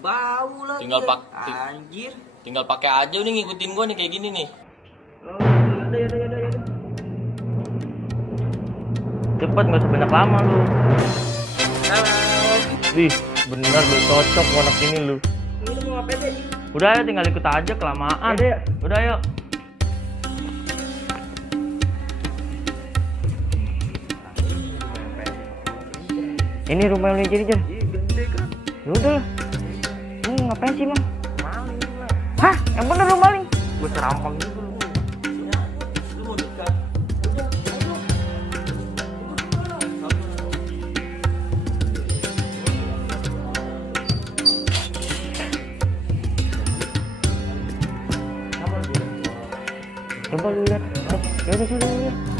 Bau lagi. Anjir. Tinggal pakai aja nih, ngikutin gua nih kayak gini nih. Yaudah. Cepet, nggak usah banyak lama lu. Halo. Wih, bener lu cocok anak ini lu. Ini lu mau ngapain deh? Udah ya, tinggal ikut aja, kelamaan. Yaudah, yuk. Udah yuk. Ini rumah yang jadi Jar. Ih, gede kan. Yaudah lah. Ngapain sih, Mang? Maling lah. Hah? Yang bener lu maling? Gue serampang juga lu. Ya, lu mau dekat. Udah, ayo. Coba lu lihat. Yaudah.